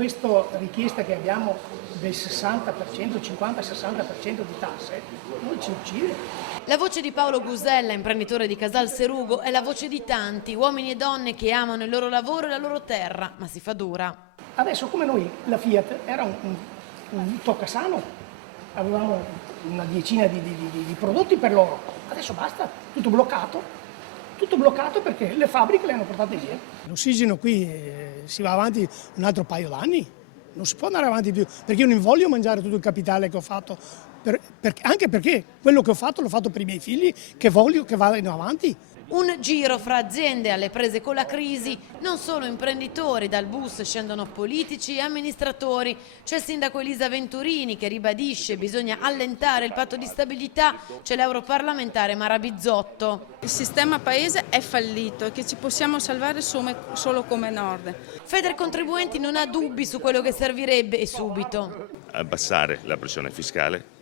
questa richiesta che abbiamo del 60%, 50-60% di tasse, noi ci uccide. La voce di Paolo Gusella, imprenditore di Casal Serugo, è la voce di tanti, uomini e donne che amano il loro lavoro e la loro terra, ma si fa dura. Adesso come noi, la Fiat era un toccasano, avevamo una decina di prodotti per loro, adesso basta, tutto bloccato perché le fabbriche le hanno portate via. L'ossigeno qui si va avanti un altro paio d'anni, non si può andare avanti più, perché io non voglio mangiare tutto il capitale che ho fatto, anche perché quello che ho fatto l'ho fatto per i miei figli, che voglio che vadano avanti. Un giro fra aziende alle prese con la crisi, non solo imprenditori, dal bus scendono politici e amministratori. C'è il sindaco Elisa Venturini che ribadisce che bisogna allentare il patto di stabilità, c'è l'europarlamentare Mara Bizzotto. Il sistema paese è fallito e che ci possiamo salvare solo come Nord. Federcontribuenti non ha dubbi su quello che servirebbe e subito. Abbassare la pressione fiscale,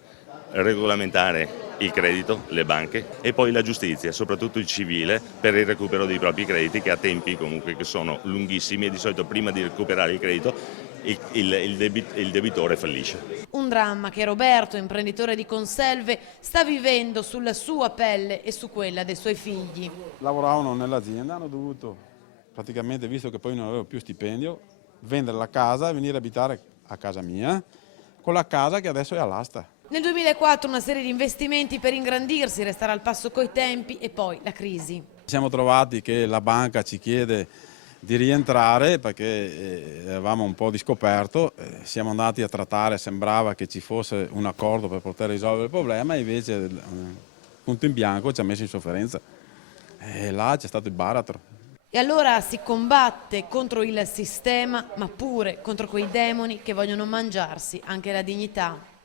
regolamentare il credito, le banche e poi la giustizia, soprattutto il civile, per il recupero dei propri crediti che ha tempi comunque che sono lunghissimi e di solito prima di recuperare il credito il debitore fallisce. Un dramma che Roberto, imprenditore di conserve, sta vivendo sulla sua pelle e su quella dei suoi figli. Lavoravano nell'azienda, hanno dovuto praticamente, visto che poi non avevo più stipendio, vendere la casa e venire a abitare a casa mia, con la casa che adesso è all'asta. Nel 2004 una serie di investimenti per ingrandirsi, restare al passo coi tempi e poi la crisi. Siamo trovati che la banca ci chiede di rientrare perché avevamo un po' di scoperto, siamo andati a trattare, sembrava che ci fosse un accordo per poter risolvere il problema e invece punto in bianco ci ha messo in sofferenza e là c'è stato il baratro. E allora si combatte contro il sistema ma pure contro quei demoni che vogliono mangiarsi anche la dignità.